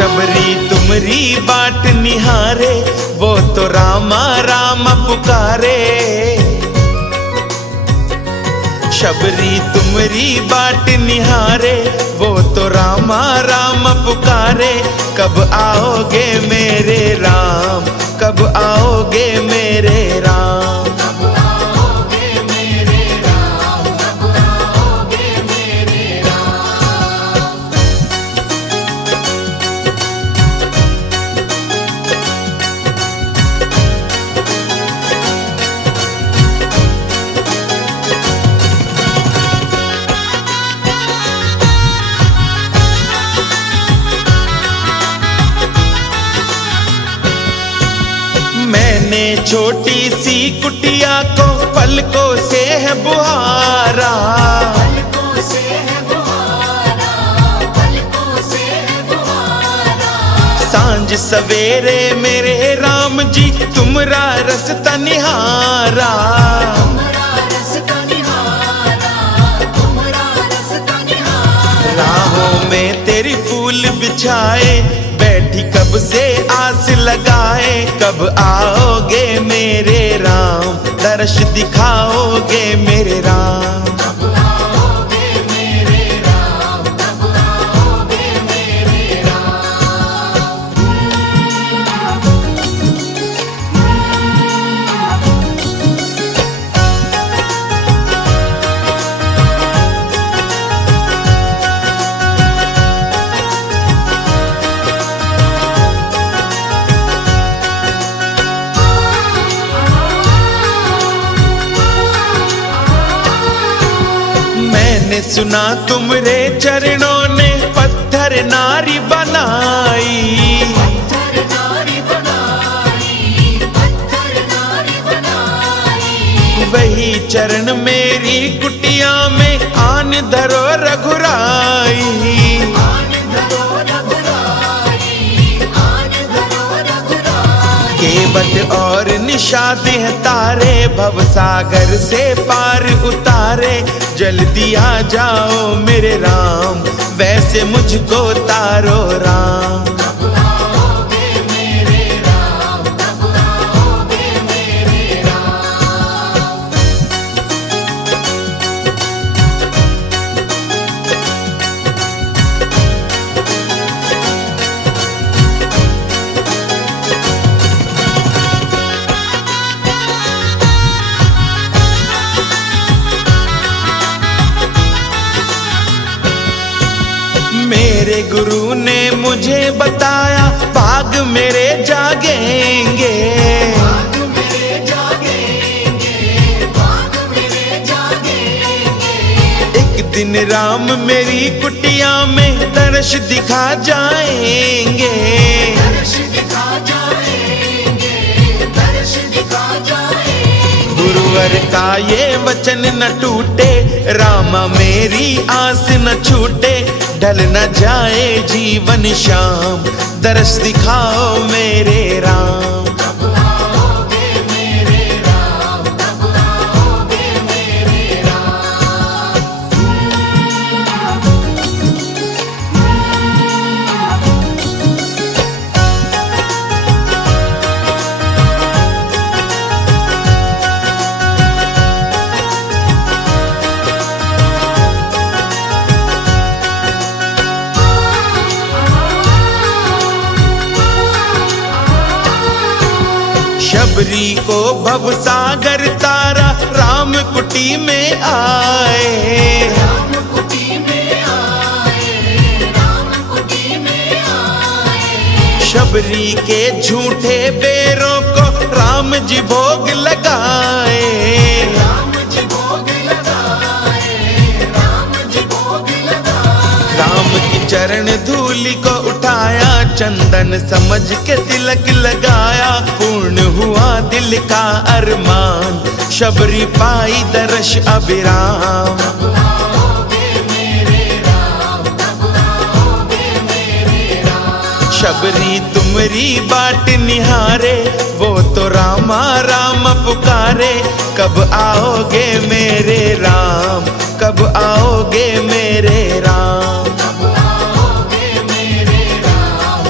शबरी तुमरी बाट निहारे, वो तो रामा रामा पुकारे। शबरी तुमरी बाट निहारे, वो तो रामा रामा पुकारे। कब आओगे मेरे राम, कब आओगे मेरे राम। मैंने छोटी सी कुटिया को पलकों से है बुहारा, पलकों से है बुहारा, पलकों से है बुहारा। सांझ सवेरे मेरे राम जी तुमरा रास्ता निहारा। तुमरा रास्ता निहारा, तुमरा रास्ता निहारा। राहों में तेरी फूल बिछाए, बैठी कब से आस लगाए। कब आओगे मेरे राम, दर्श दिखाओगे मेरे राम। कब आओगे मेरे राम, कब आओगे मेरे राम। मैंने सुना तुमरे चरणों ने पत्थर नारी बनाई। पत्थर नारी बनाई, पत्थर नारी बनाई। वही चरण मेरी कुटिया में आन धरो रघुराई। आन धरो रघुराई, आन धरो रघुराई। केवट और निषाद हैं तारे, भवसागर से पार उतारे। जल्दी आ जाओ मेरे राम, वैसे मुझको तारो राम। कब आओगे मेरे राम, कब आओगे मेरे राम। मेरे गुरु ने मुझे बताया, भाग मेरे जागेंगे। भाग मेरे जागेंगे, भाग मेरे जागेंगे। एक दिन राम मेरी कुटिया में दर्श दिखा जाएंगे। दर्श दिखा जाएंगे, दर्श दिखा जाएंगे। गुरुवर का ये वचन न टूटे, रामा मेरी आस न छूटे। ढल न जाए जीवन शाम, दर्श दिखाओ मेरे राम। कब आओगे मेरे राम, कब आओगे मेरे राम। शबरी को भवसागर तारा, राम कुटी में आए। राम कुटी में आए, राम कुटी में आए। शबरी के झूठे बेरों को राम जी भोग लगाए। राम जी भोग लगाए, राम जी भोग लगाए। राम की चरण धूलि को उठाया, चंदन समझ के तिलक लगाया। पूर्ण हुआ दिल का अरमान, शबरी पाई दर्श अभिराम। कब आओगे मेरे राम, कब आओगे मेरे राम। शबरी तुमरी बाट निहारे, वो तो रामा राम पुकारे। कब आओगे मेरे राम, कब आओगे मेरे राम। कब आओगे मेरे राम,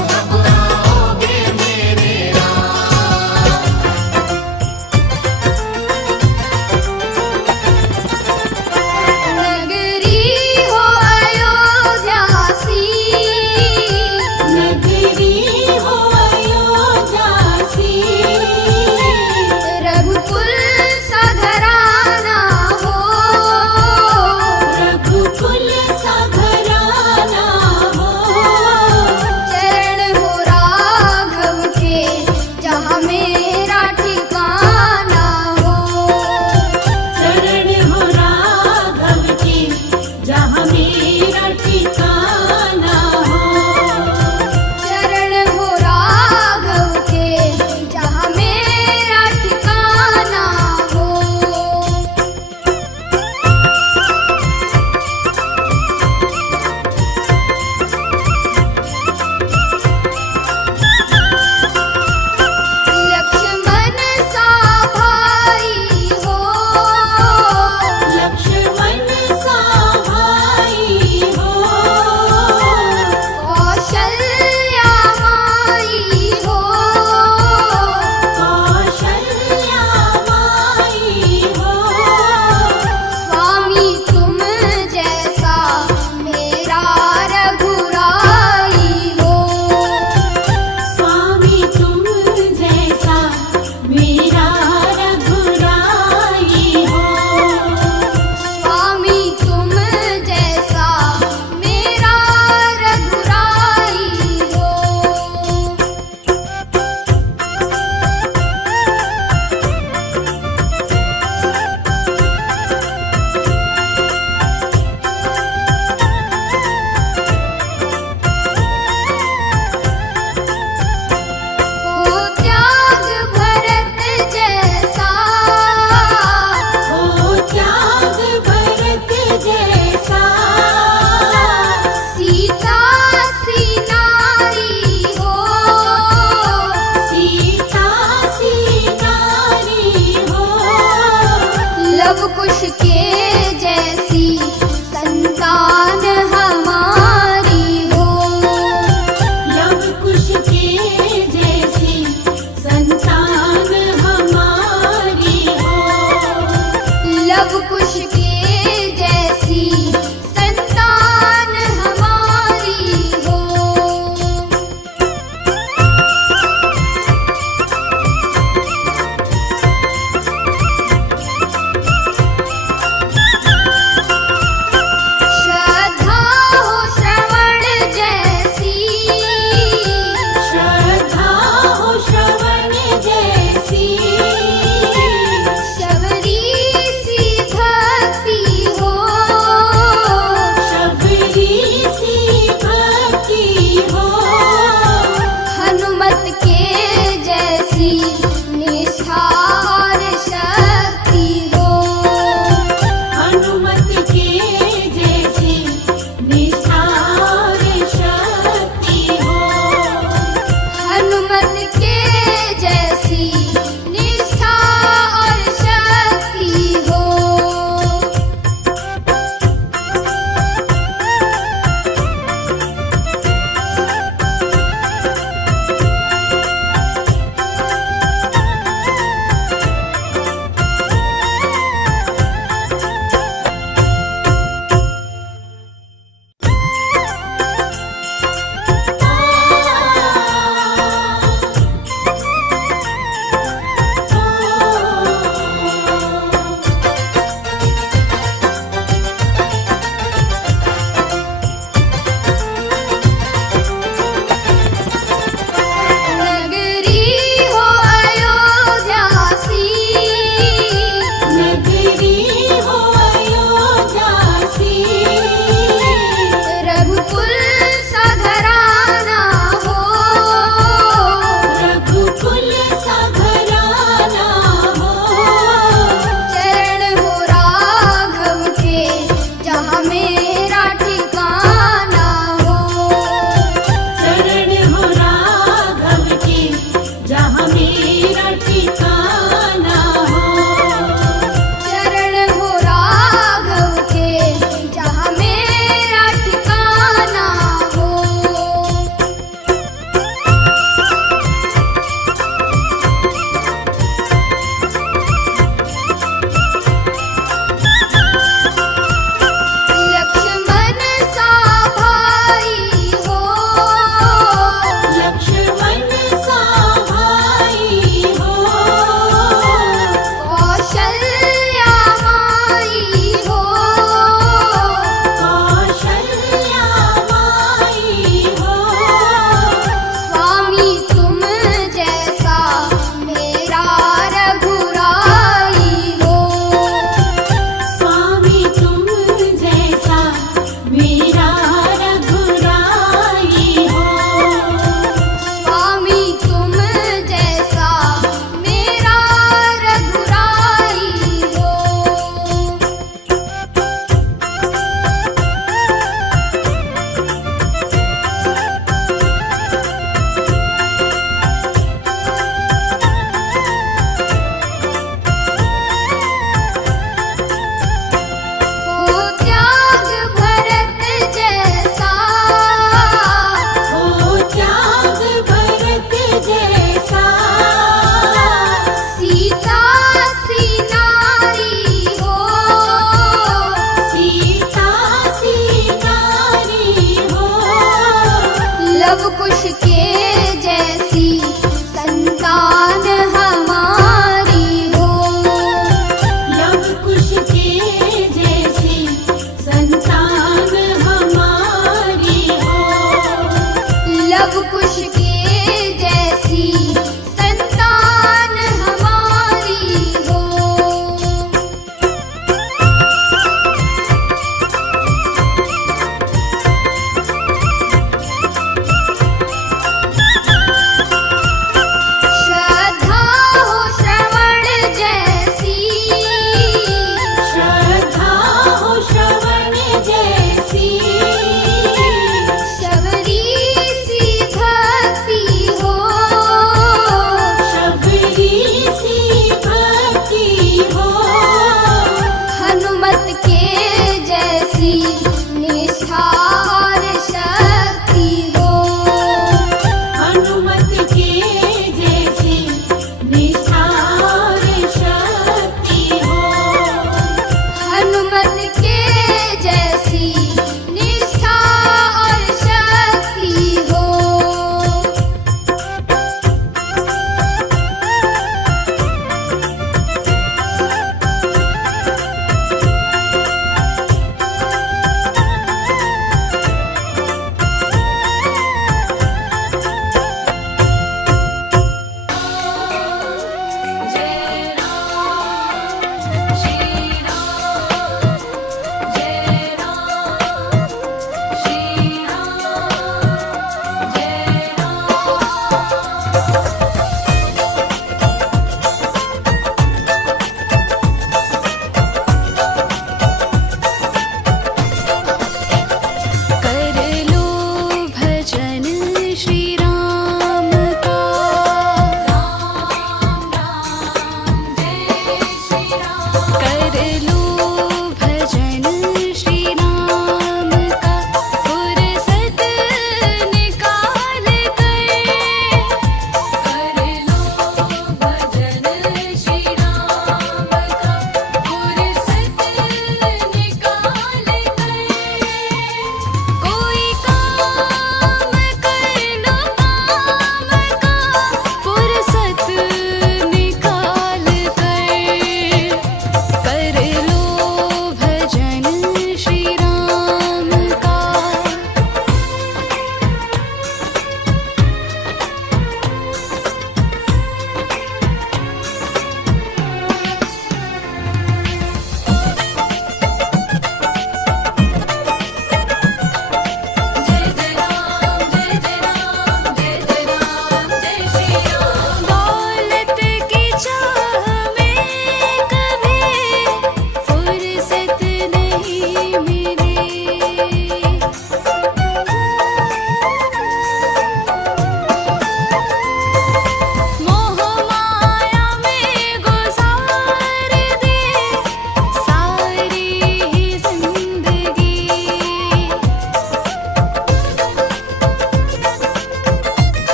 निष्ठा और शक्ति हो। हनुमत के जैसी निष्ठा और शक्ति हो। हनुमत के जैसी निष्ठा और शक्ति हो।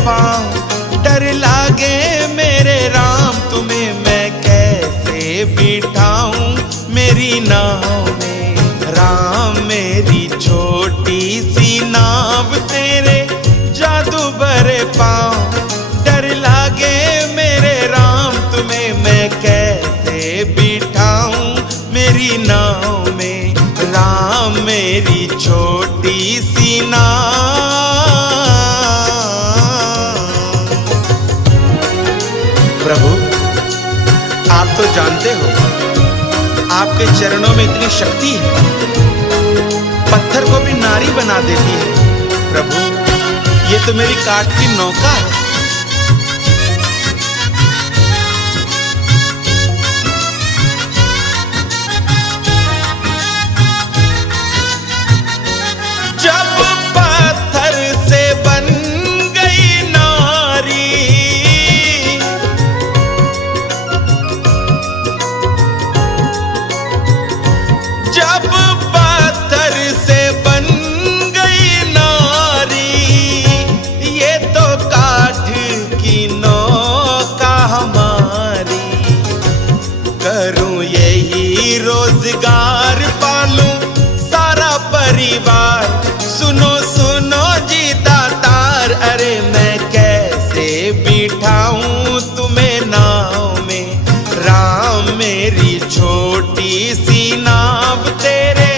पाँव। डर लागे मेरे राम तुम्हें मैं कैसे बिठाऊं मेरी नाव में। राम मेरी छोटी सी नाव तेरे जादू भरे पाँव। डर लागे मेरे राम तुम्हें मैं कैसे बिठाऊं मेरी नाव में। राम मेरी छोटी सी नाव। प्रभु आप तो जानते हो आपके चरणों में इतनी शक्ति है, पत्थर को भी नारी बना देती है। प्रभु ये तो मेरी काठ की नौका है। जब पत्थर से बन गई नारी, जब पत्थर से बन गई नारी, ये तो काठ की नौका हमारी। करूं यही रोजगार पालूं सारा परिवार। सुनो सुनो जी दातार, अरे मैं कैसे बिठाऊं तुम्हें नाव में। राम मेरी छोटी सी नाव तेरे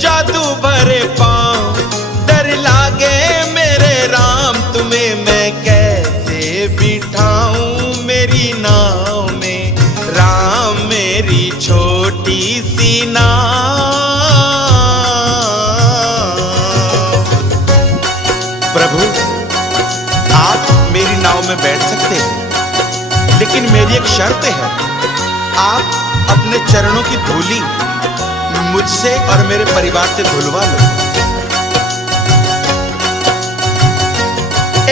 जादू भरे पाँव। डर लागे मेरे राम तुम्हें मैं कैसे बिठाऊं मेरी नाव में। राम मेरी छोटी सी नाव। प्रभु आप मेरी नाव में बैठ सकते हैं, लेकिन मेरी एक शर्त है। आप अपने चरणों की धूली मुझसे और मेरे परिवार से धुलवा लो।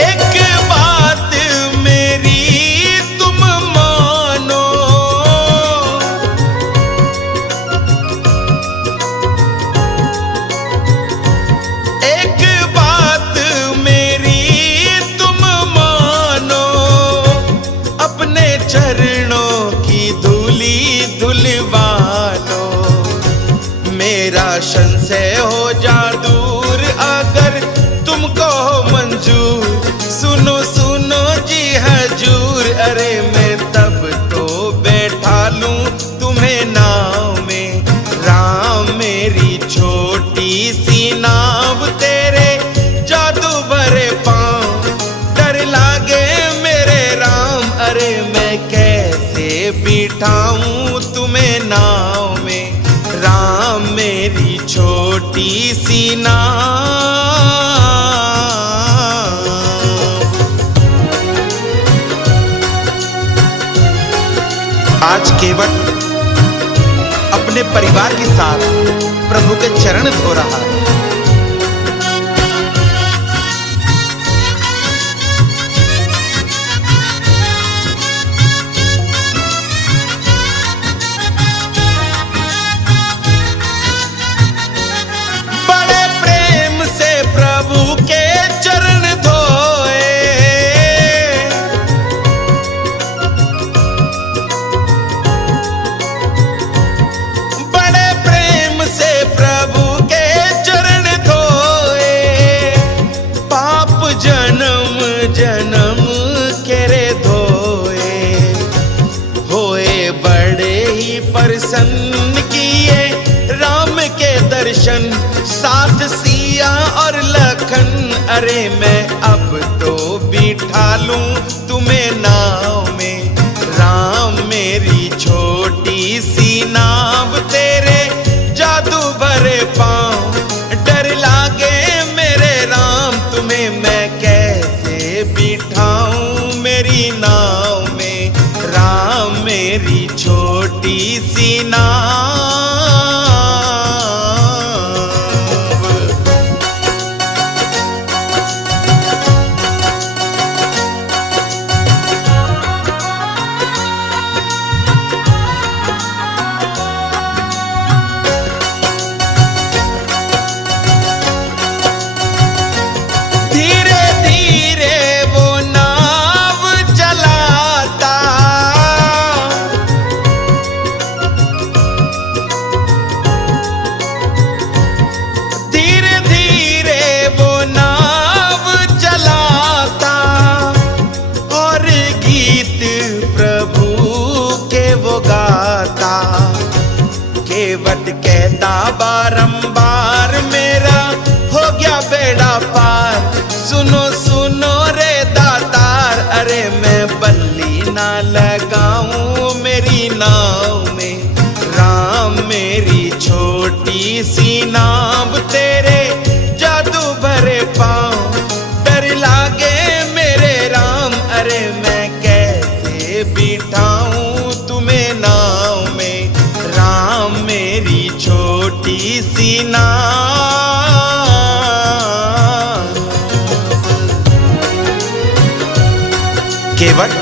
एक बात मेरी तुम मानो, एक बात मेरी तुम मानो। अपने चरणों की धूली धुलवा लो। मेरा संशय हो जा दूर अगर तुमको हो मंजूर। सुनो सुनो जी हजूर, अरे मैं तब तो बैठा लूं तुम्हें नाव में। राम मेरी छोटी सी नाव तेरे जादू भरे पाँव। डर लागे मेरे राम, अरे मैं कैसे बिठाऊं तुम्हें नाव में। राम मेरी छोटी सी नाव। आज केवट अपने परिवार के साथ प्रभु के चरण धो रहा है। बड़े प्रेम से प्रभु के चरण धोए। बड़े प्रेम से प्रभु के चरण धोए। पाप जन्म जन्म के रे धोए। होए बड़े ही प्रसन्न किए राम के दर्शन। साथ सिया और लखन, अरे मैं अब तो बिठा लूं तुम्हें नाव में। राम मेरी छोटी सी नाव तेरे जादू भरे पाँव। डर लागे मेरे राम तुम्हें मैं कैसे बिठाऊं मेरी नाव में। राम मेरी छोटी सी नाव। मांगा बारंबार, मेरा हो गया बेड़ा पार। सुनो सुनो रे दातार, अरे मैं बल्ली ना लगाऊं मेरी नाव में। राम मेरी छोटी सी नाव तेरे जादू भरे पाँव, डर लागे मेरे राम, अरे मैं कैसे बिठाऊं तुम्हें नाव में। राम मेरी छोटी सी नाव। केवट,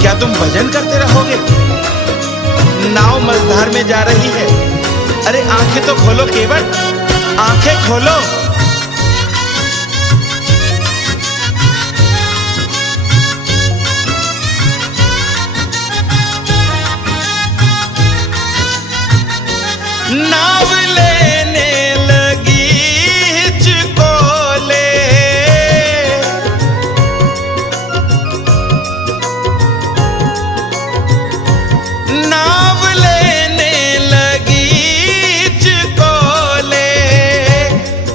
क्या तुम भजन करते रहोगे? नाव मझधार में जा रही है। अरे आंखें तो खोलो केवट, आंखें खोलो। नाव लेने लगी हिचकोले, नाव लेने लगी हिचकोले।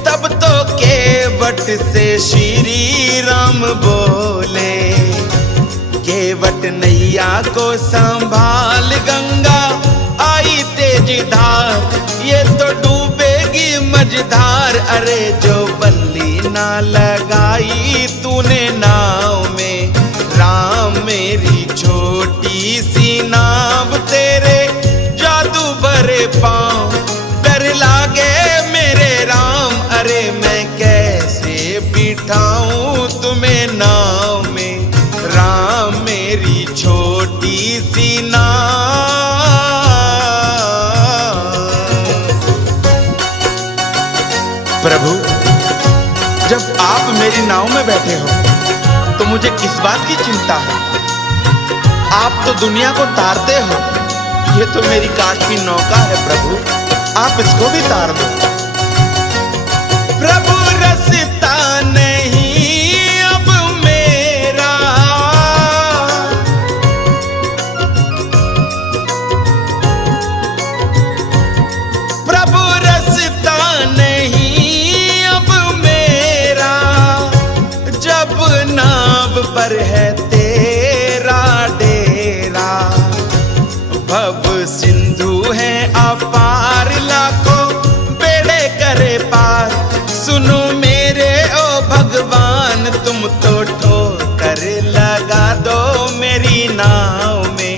तब तो केवट से श्री राम बोले, केवट नैया को संभाल, गंगा आई तेज धार, ये तो डूबेगी मझधार। अरे जो बल्ली ना लगाई तूने नाव में। राम मेरी छोटी सी नाव तेरे जादू भरे पाँव, डर लागे मेरे राम, अरे मैं कैसे बिठाऊं तुम्हें नाव में। राम मेरी छोटी सी नाव। प्रभु, जब आप मेरी नाव में बैठे हो तो मुझे किस बात की चिंता है? आप तो दुनिया को तारते हो, ये तो मेरी काठ की नौका है प्रभु, आप इसको भी तार दो। प्रभु रसता नहीं अब मेरा, प्रभु रसता नहीं अब मेरा, जब नाव पर है तेरा डेरा। भव सिंधु है अपार, लाखों बेड़े करे पार। सुनो मेरे ओ भगवान, तुम तो ठोकर लगा दो मेरी नाव में।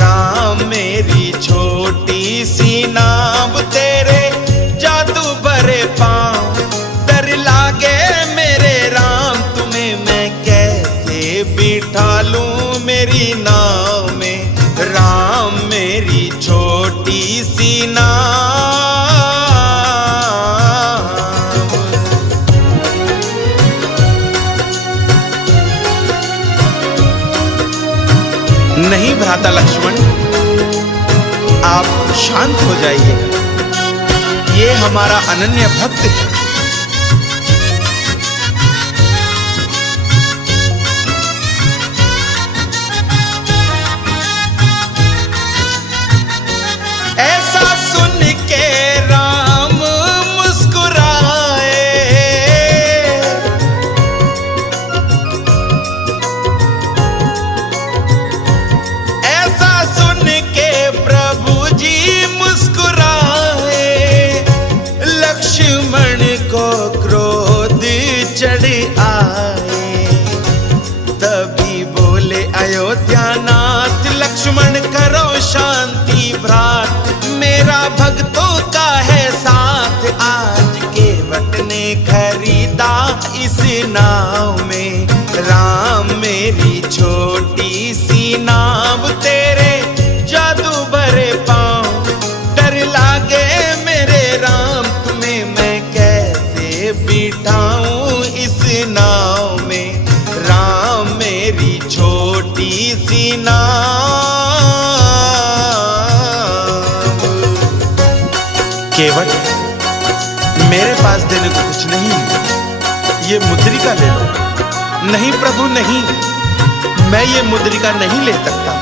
राम मेरी छोटी सी नाव तेरे जादू भरे पाँव, डर लागे मेरे राम, तुम्हें मैं कैसे बिठा लूं मेरी नाव में। राम मेरी छोटी सी नाव। नहीं भ्राता लक्ष्मण, आप शांत हो जाइए, ये हमारा अनन्य भक्त है। ऐसा सुन के राम मुस्कुराए, ऐसा सुन के प्रभु जी मुस्कुराए। लक्ष्मण को क्रोध चढ़ आए, तभी बोले अयोध्यानाथ, लक्ष्मण करो शांति भ्रात, मेरा भक्तों का है साथ। आज केवट ने खरीदा इस नाव में। राम मेरी छोटी सी नाव तेरे जादू भरे पाँव, डर लागे मेरे राम, तुम्हें मैं कैसे बिठाऊं इस नाव में। राम मेरी छोटी सी नाव। केवट, मेरे पास देने को कुछ नहीं है, ये मुद्रिका ले लो। नहीं प्रभु नहीं, मैं ये मुद्रिका नहीं ले सकता।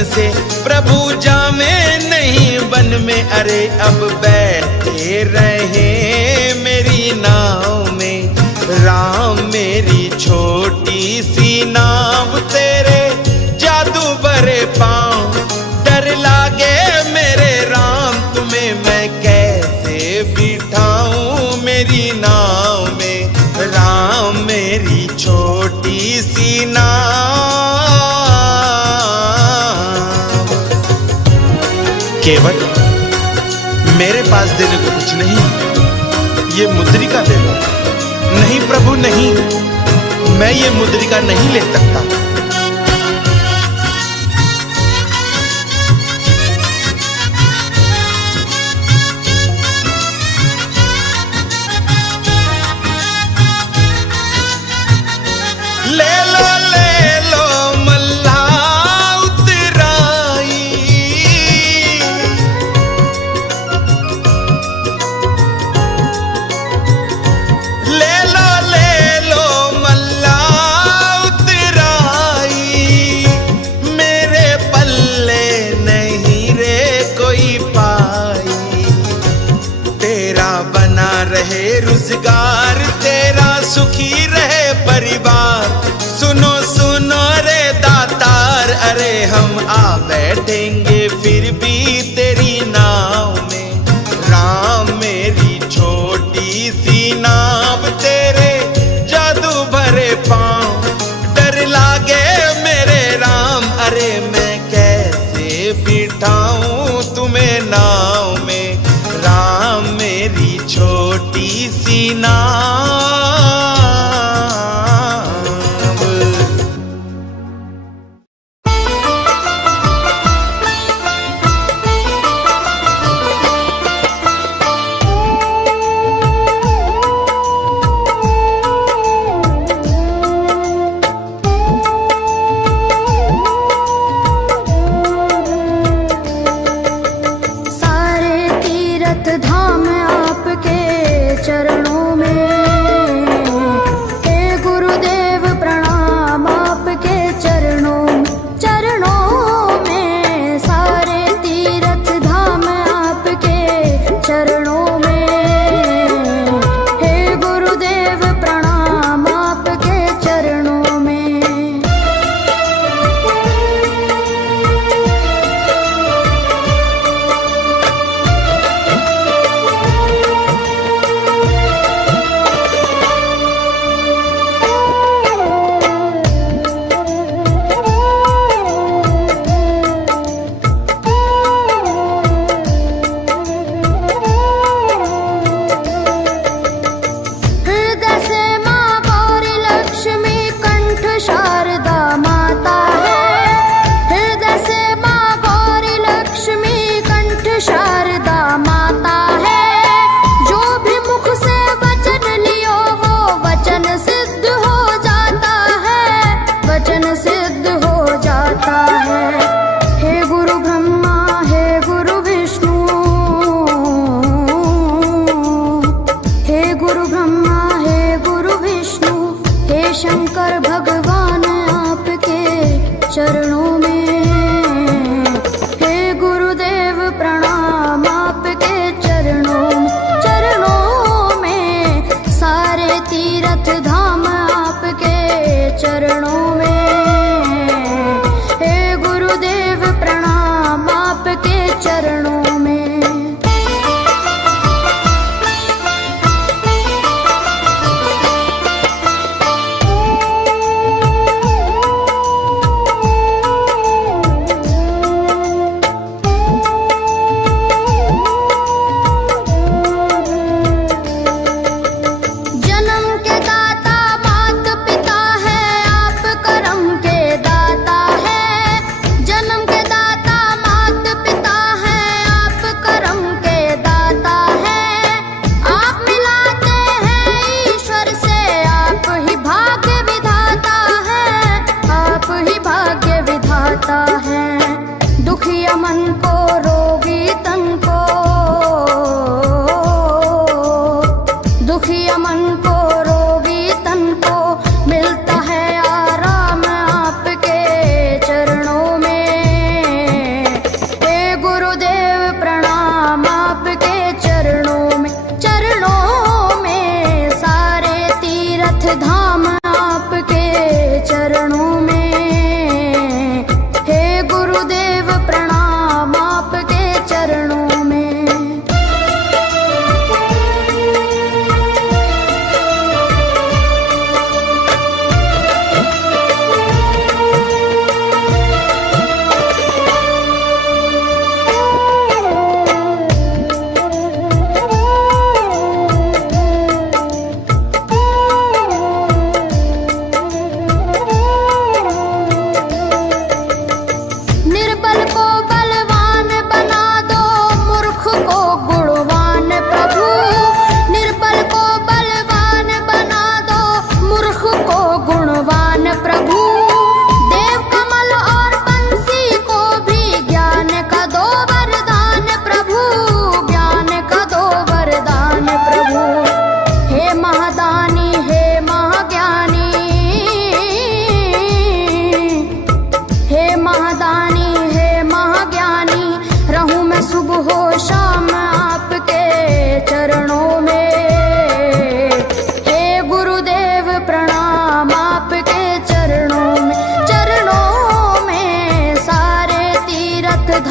मन से प्रभु जामे नहीं वन में। अरे अब बैठे रहे मेरी नाव में, राम मेरी छोटी सी नाव तेरे जादू भरे पाँव। डर लागे मेरे राम तुम्हें मैं कैसे बिठाऊं मेरी नाव में, राम मेरी छोटी सी नाव। केवल मेरे पास देने को कुछ नहीं, ये मुद्रिका दे लो। नहीं प्रभु नहीं, मैं ये मुद्रिका नहीं ले सकता। ले लो मल्ला उतराई, ले लो मल्ला उतराई। मेरे पल्ले नहीं रे कोई पाई, तेरा बना रहे रोजगार, तेरा सुखी रहे परिवार। सुनो सुनो रे दातार, अरे हम आ बैठेंगे फिर भी तेरी नाव में, राम मेरी छोटी सी नाव तेरे जादू भरे पाँव। डर लागे मेरे राम, अरे मैं कैसे बिठाऊं तुम्हें नाव में, राम मेरी छोटी सी नाव।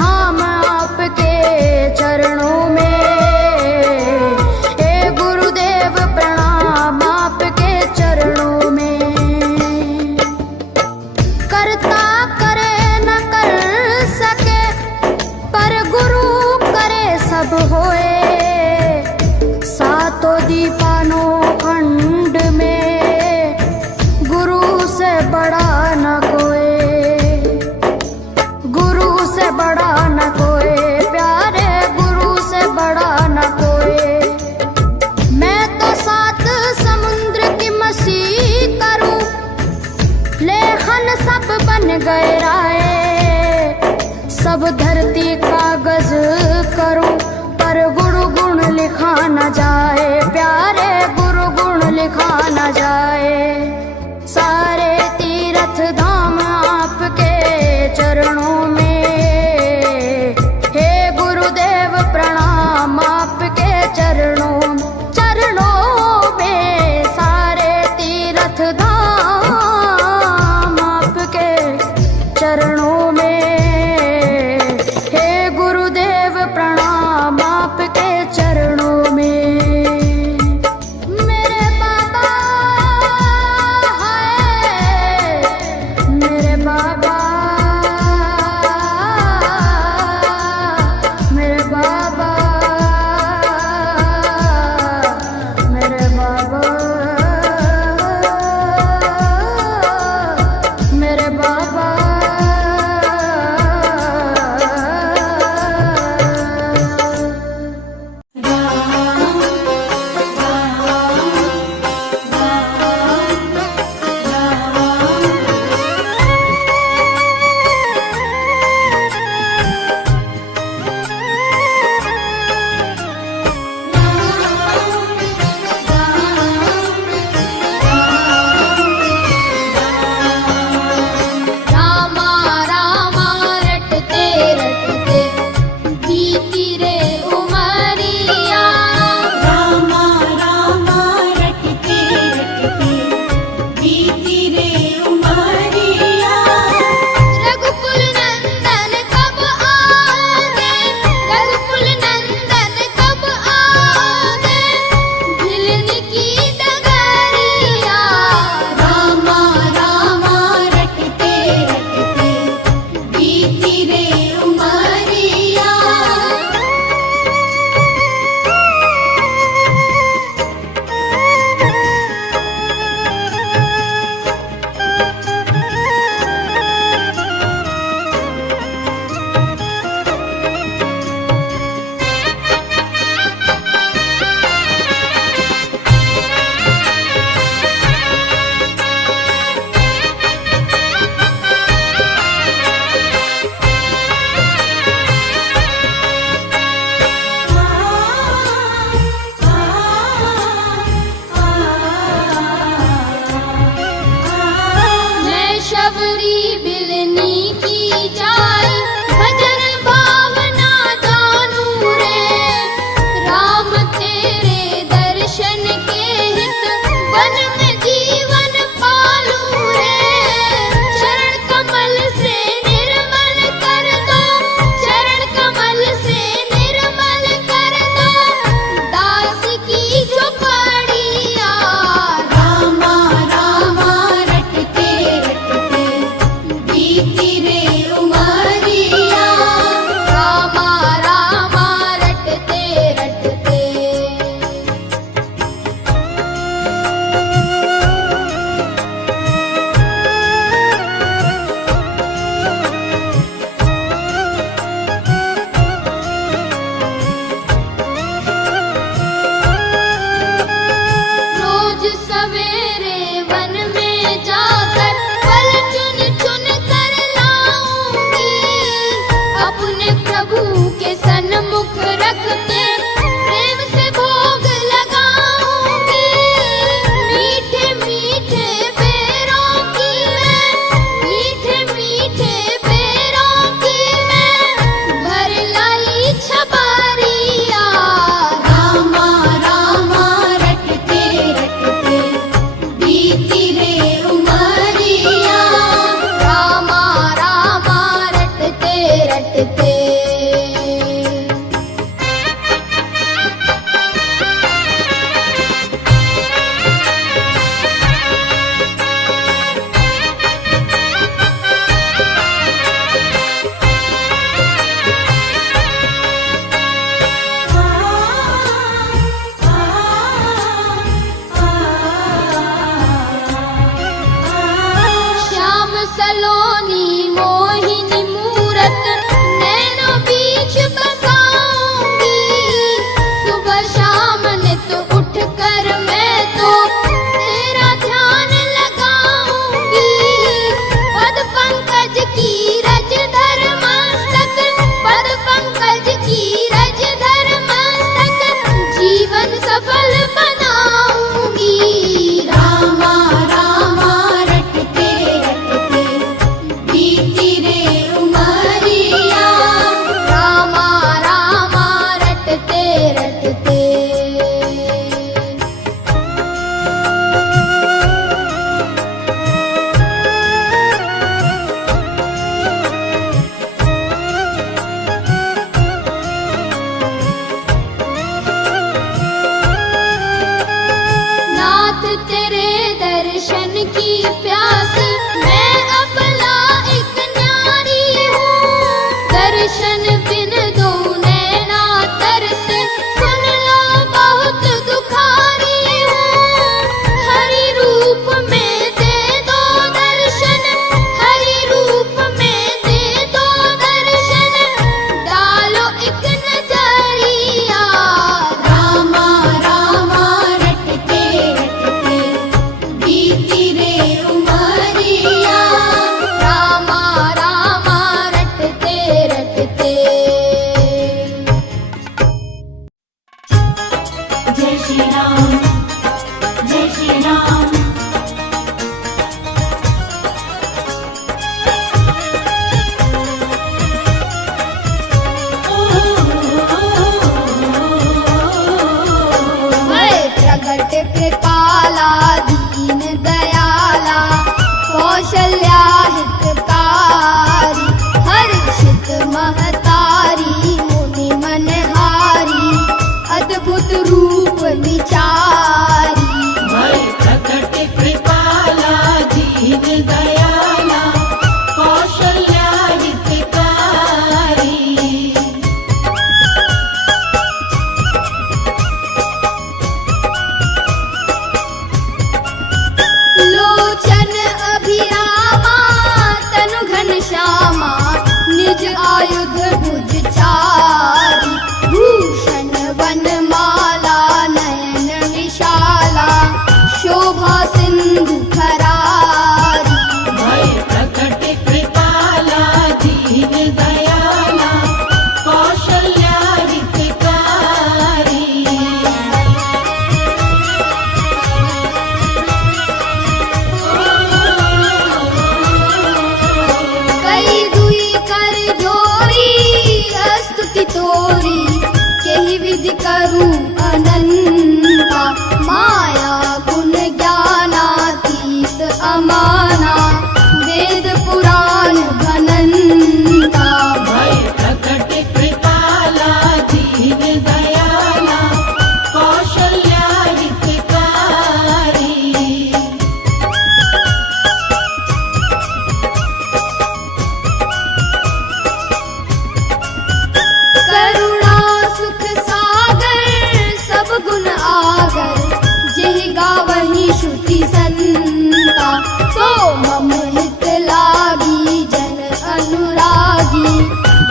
धाम आपके चरणों में। हे गुरुदेव प्रणाम आपके चरणों में। करता करे न कर सके पर गुरु करे सब होए। सातों दीपानों खंड में गुरु से बड़ा न कोई, गुरु से बड़ा न कोई, प्यारे गुरु से बड़ा न कोई। मैं तो सात समुद्र की मसी करूं, लेखन सब बन गए राय। सब धरती कागज करूं पर गुरु गुण लिखा न जाए, प्यारे गुरु गुण लिखा न जाए। सारे तीर्थ धाम आपके चरणों में। हे गुरुदेव प्रणाम आपके चरणों में। सारे तीर्थ धाम आपके चरणों में। हे गुरुदेव प्रणाम आपके चरणों में। मेरे बाबा हाय, मेरे बाबा दर्शन बिन दो नैना तरसे, सुन लो बहुत दुखारी हूँ। हरि रूप में दे दो दर्शन, हरि रूप में दे दो दर्शन, डालो एक नजरिया। रामा रामा रटते रटते बीती रे उमरिया। रामा रामा रटते रटते। जय श्री राम, जय श्री राम। वै प्रगट कृपाला दीन दयाला, कौशल्या हितकारी, हर्षित महतारी मुनि मनहारी, अद्भुत रूप विचारी। भय प्रकट कृपाला दीन दयाला, कौशल्या हितकारी। लोचन अभिरामा तनु घनश्यामा, निज आयुध भुज चारी, भूषण वनमाला नयन विशाला, शोभा सिंधु खरारी। भय प्रकट कृपाला दीन दयाला, कौशल्या हितकारी। कई दुई कर जोरी स्तुति तोरी, केहि विधि करूं अनंता, माया गुण ज्ञानातीत अमाना, वेद पुराण भनंता। भय प्रकट कृपाला दीन दयाला, कौशल्या हितकारी। करुणा सुख सागर सब गुण आगर, जेहि गावहि श्रुति संता, सो मम हित लागी जन अनुरागी,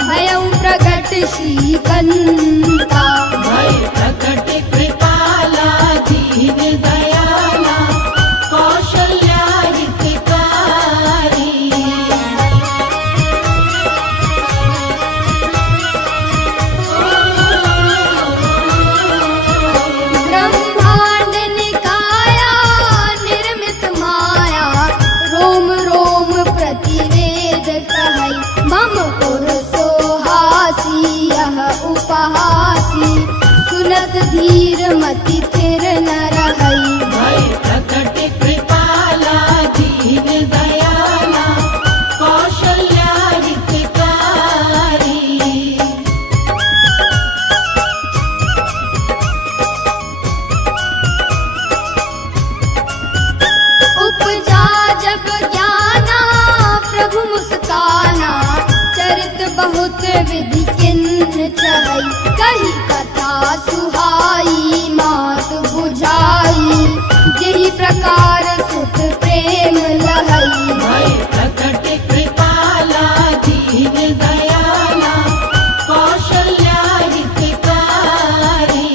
भयं प्रगट श्रीकंता। भय प्रकट कृपाला दीन दयाला, कौशल्या हितकारी। ब्रह्मांड निकाया निर्मित माया, रोम रोम प्रतिवेद कहै, मम पुर सोहासी यह उपहासी, सुनत धीर मति थिर न रहै। भय प्रकट कृपाला दीन दयाला, कौशल्या हितकारी। उपजा जब ज्ञाना प्रभु मुस्काना, चरित बहुत विधि किन्ह चहै, कही कथा सुहाई मात बुझाई, जेहि प्रकार सुत प्रेम लहै। भय प्रकट कृपाला दीन दयाला, कौशल्या हितकारी।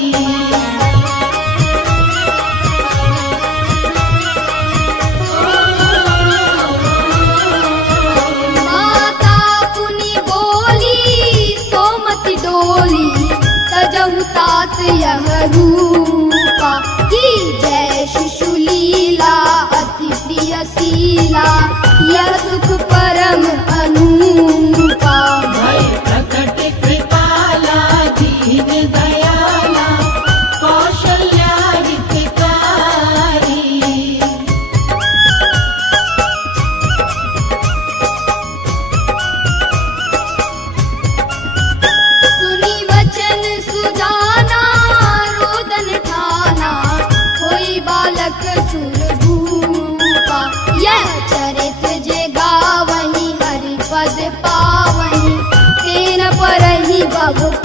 माता पुनि बोली सोमति डोली, तजहु तात यह रूपा, की जय शिशु लीला अति प्रिय शीला, यह सुख परम अनूपा। भय प्रकट कृपाला दीन दयाला, कौशल्या हितकारी। सुनी वचन सुजाना रोद अब